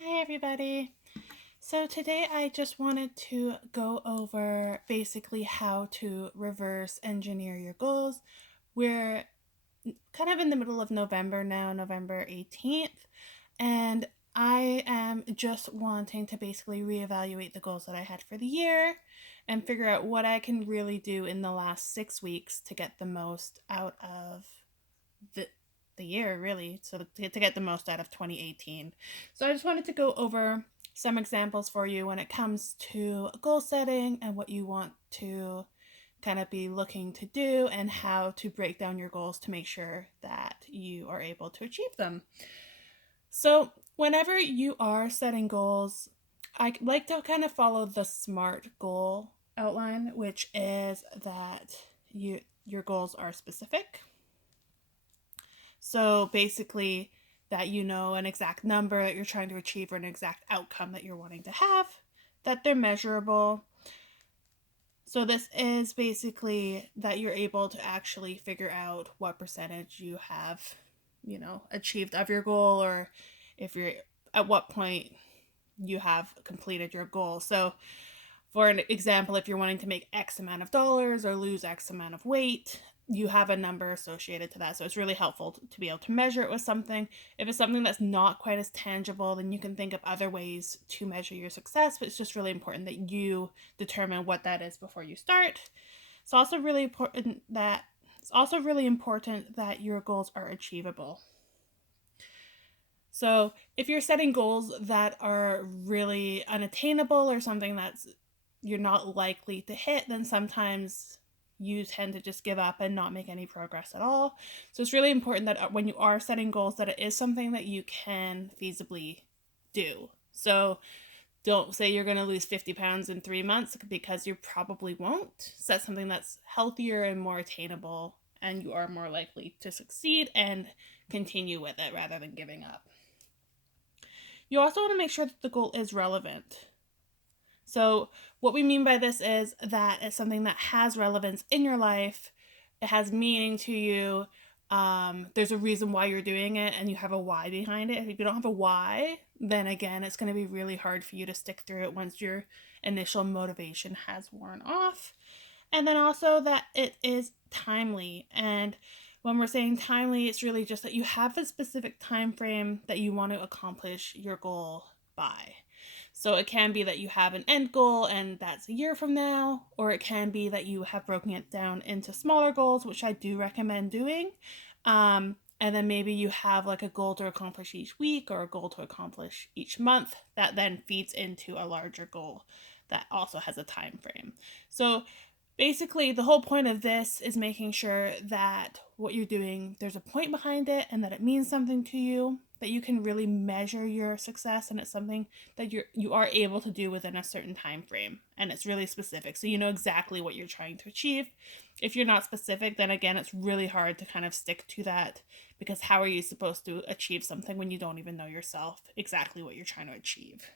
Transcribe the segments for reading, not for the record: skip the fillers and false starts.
Hi, everybody. So, today I just wanted to go over basically how to reverse engineer your goals. We're kind of in the middle of November now, November 18th, and I am just wanting to basically reevaluate the goals that I had for the year and figure out what I can really do in the last 6 weeks to get the most out of the the year, really, so to get the most out of 2018. So I just wanted to go over some examples for you when it comes to goal setting and what you want to kind of be looking to do and how to break down your goals to make sure that you are able to achieve them. So, whenever you are setting goals, I like to kind of follow the SMART goal outline, which is that your goals are specific. So basically, that you know an exact number that you're trying to achieve or an exact outcome that you're wanting to have, that they're measurable. So this is basically that you're able to actually figure out what percentage you have, achieved of your goal, or if you're at what point you have completed your goal. So for an example, if you're wanting to make X amount of dollars or lose X amount of weight, you have a number associated to that. So it's really helpful to be able to measure it with something. If it's something that's not quite as tangible, then you can think of other ways to measure your success. But it's just really important that you determine what that is before you start. It's also really important that your goals are achievable. So if you're setting goals that are really unattainable or something that's you're not likely to hit, then sometimes you tend to just give up and not make any progress at all. So it's really important that when you are setting goals that it is something that you can feasibly do. So don't say you're going to lose 50 pounds in 3 months because you probably won't. Set something that's healthier and more attainable, and you are more likely to succeed and continue with it rather than giving up. You also want to make sure that the goal is relevant. So, what we mean by this is that it's something that has relevance in your life, it has meaning to you. There's a reason why you're doing it, and you have a why behind it. If you don't have a why, then again, it's going to be really hard for you to stick through it once your initial motivation has worn off. And then also that it is timely. And when we're saying timely, it's really just that you have a specific time frame that you want to accomplish your goal by. So it can be that you have an end goal and that's a year from now, or it can be that you have broken it down into smaller goals, which I do recommend doing. And then maybe you have like a goal to accomplish each week or a goal to accomplish each month that then feeds into a larger goal that also has a time frame. So basically, the whole point of this is making sure that what you're doing, there's a point behind it and that it means something to you, that you can really measure your success, and it's something that you are able to do within a certain time frame, and it's really specific. So you know exactly what you're trying to achieve. If you're not specific, then again, it's really hard to kind of stick to that, because how are you supposed to achieve something when you don't even know yourself exactly what you're trying to achieve?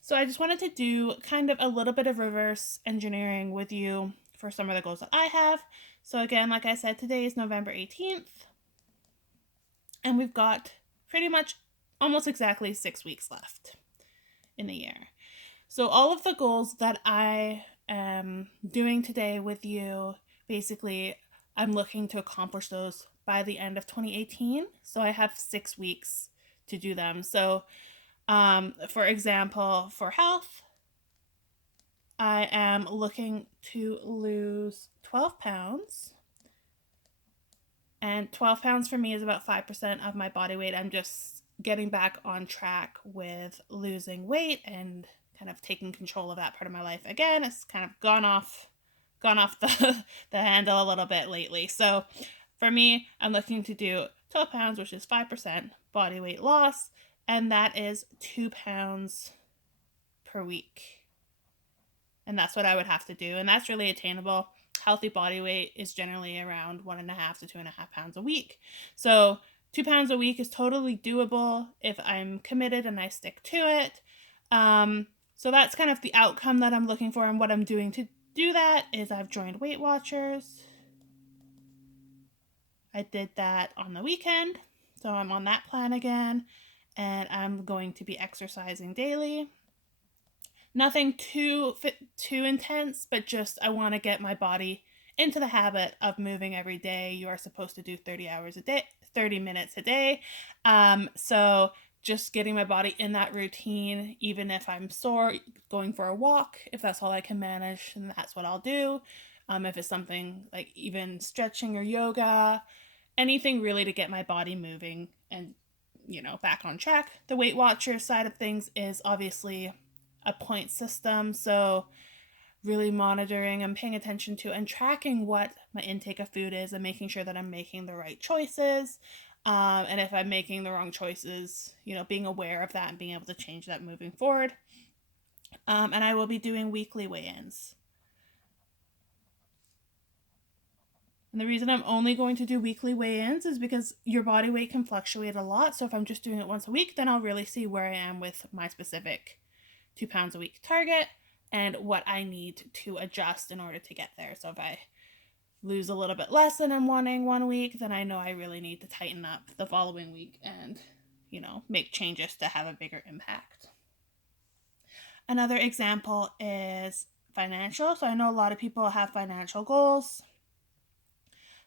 So I just wanted to do kind of a little bit of reverse engineering with you for some of the goals that I have. So again, like I said, today is November 18th, and we've got pretty much almost exactly 6 weeks left in the year. So all of the goals that I am doing today with you, basically, I'm looking to accomplish those by the end of 2018. So I have 6 weeks to do them. So, for example, for health, I am looking to lose 12 pounds. And 12 pounds for me is about 5% of my body weight. I'm just getting back on track with losing weight and kind of taking control of that part of my life again. It's kind of gone off the handle a little bit lately. So for me, I'm looking to do 12 pounds, which is 5% body weight loss, and that is 2 pounds per week. And that's what I would have to do, and that's really attainable. Healthy body weight is generally around 1.5 to 2.5 pounds a week. So 2 pounds a week is totally doable if I'm committed and I stick to it. So that's kind of the outcome that I'm looking for, and what I'm doing to do that is I've joined Weight Watchers. I did that on the weekend, so I'm on that plan again. and I'm going to be exercising daily. Nothing too intense, but just I want to get my body into the habit of moving every day. You are supposed to do 30 hours a day, 30 minutes a day. So just getting my body in that routine, even if I'm sore, going for a walk, if that's all I can manage, then that's what I'll do. If it's something like even stretching or yoga, anything really to get my body moving and, back on track. The Weight Watchers side of things is obviously a point system. So really monitoring and paying attention to and tracking what my intake of food is and making sure that I'm making the right choices. And if I'm making the wrong choices, being aware of that and being able to change that moving forward. And I will be doing weekly weigh-ins. And the reason I'm only going to do weekly weigh-ins is because your body weight can fluctuate a lot. So if I'm just doing it once a week, then I'll really see where I am with my specific 2 pounds a week target and what I need to adjust in order to get there. So if I lose a little bit less than I'm wanting one week, then I know I really need to tighten up the following week and, make changes to have a bigger impact. Another example is financial. So I know a lot of people have financial goals.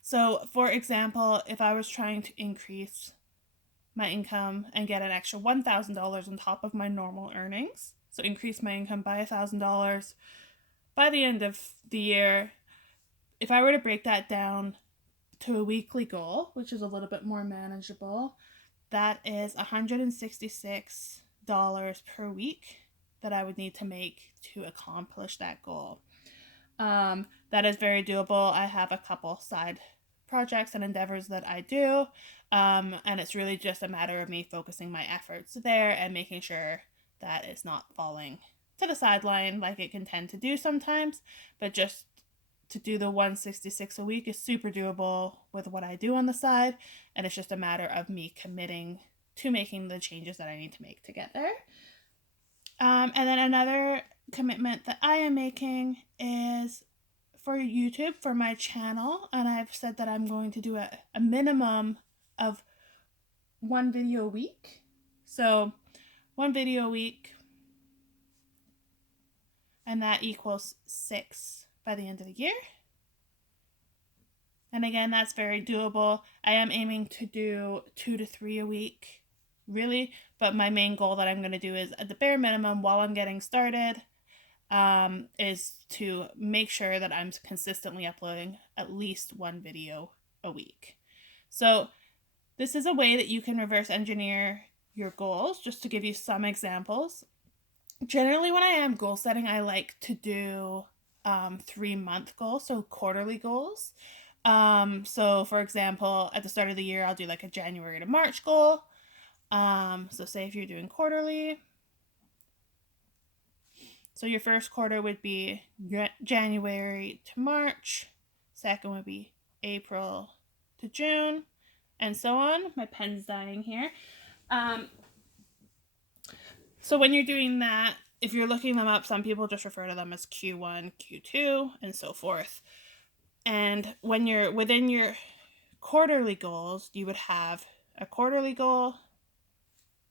So, for example, if I was trying to increase my income and get an extra $1,000 on top of my normal earnings, so increase my income by $1,000 by the end of the year, if I were to break that down to a weekly goal, which is a little bit more manageable, that is $166 per week that I would need to make to accomplish that goal. That is very doable. I have a couple side projects and endeavors that I do, and it's really just a matter of me focusing my efforts there and making sure that it's not falling to the sideline like it can tend to do sometimes, but just to do the 166 a week is super doable with what I do on the side, and it's just a matter of me committing to making the changes that I need to make to get there. And then another commitment that I am making is for YouTube, for my channel, and I've said that I'm going to do a minimum of 1 video a week. So 1 video a week, and that equals 6 by the end of the year. And again, that's very doable. I am aiming to do 2 to 3 a week, really, but my main goal that I'm going to do is at the bare minimum while I'm getting started, is to make sure that I'm consistently uploading at least 1 video a week. So this is a way that you can reverse engineer your goals. Just to give you some examples, generally when I am goal setting, I like to do 3-month goals, so quarterly goals. So for example, at the start of the year, I'll do like a January to March goal. So say if you're doing quarterly, so your first quarter would be January to March, second would be April to June, and so on. My pen's dying here. So when you're doing that, if you're looking them up, some people just refer to them as Q1, Q2, and so forth. And when you're within your quarterly goals, you would have a quarterly goal.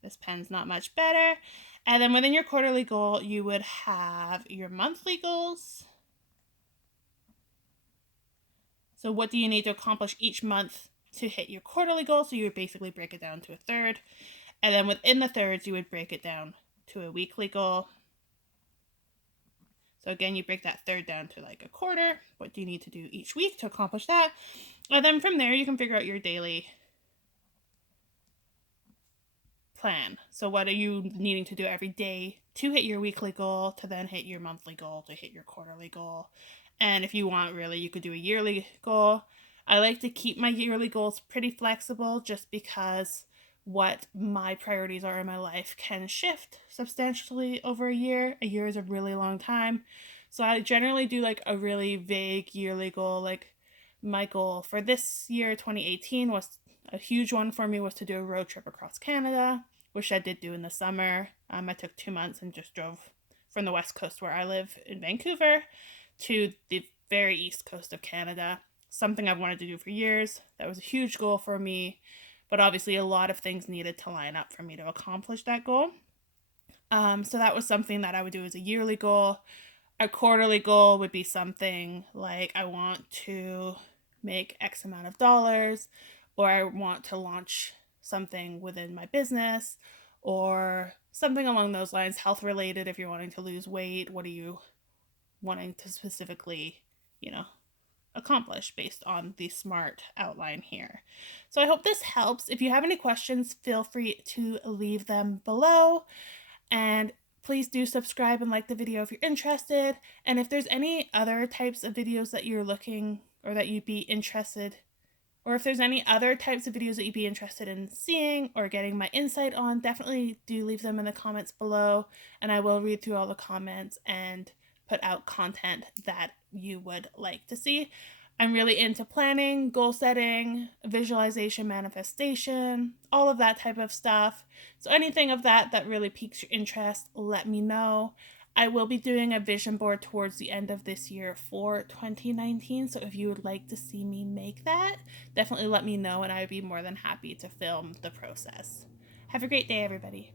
This pen's not much better. And then within your quarterly goal, you would have your monthly goals. So what do you need to accomplish each month to hit your quarterly goal? So you would basically break it down to a third. And then within the thirds, you would break it down to a weekly goal. So again, you break that third down to like a quarter. What do you need to do each week to accomplish that? And then from there, you can figure out your daily plan. So what are you needing to do every day to hit your weekly goal, to then hit your monthly goal, to hit your quarterly goal? And if you want, really, you could do a yearly goal. I like to keep my yearly goals pretty flexible just because what my priorities are in my life can shift substantially over a year. A year is a really long time. So I generally do like a really vague yearly goal. Like my goal for this year, 2018, was a huge one for me, was to do a road trip across Canada, which I did do in the summer. I took 2 months and just drove from the west coast where I live in Vancouver to the very east coast of Canada. Something I've wanted to do for years. That was a huge goal for me. but obviously a lot of things needed to line up for me to accomplish that goal. So that was something that I would do as a yearly goal. A quarterly goal would be something like I want to make X amount of dollars, or I want to launch something within my business, or something along those lines, health related. If you're wanting to lose weight, what are you wanting to specifically, you know, accomplish based on the SMART outline here. So I hope this helps. If you have any questions, feel free to leave them below. And please do subscribe and like the video if you're interested. And if there's any other types of videos that you're looking or that you'd be interested, or if there's any other types of videos that you'd be interested in seeing or getting my insight on, definitely do leave them in the comments below, and I will read through all the comments and put out content that you would like to see. I'm really into planning, goal setting, visualization, manifestation, all of that type of stuff. So anything of that that really piques your interest, let me know. I will be doing a vision board towards the end of this year for 2019. So if you would like to see me make that, definitely let me know and I would be more than happy to film the process. Have a great day, everybody.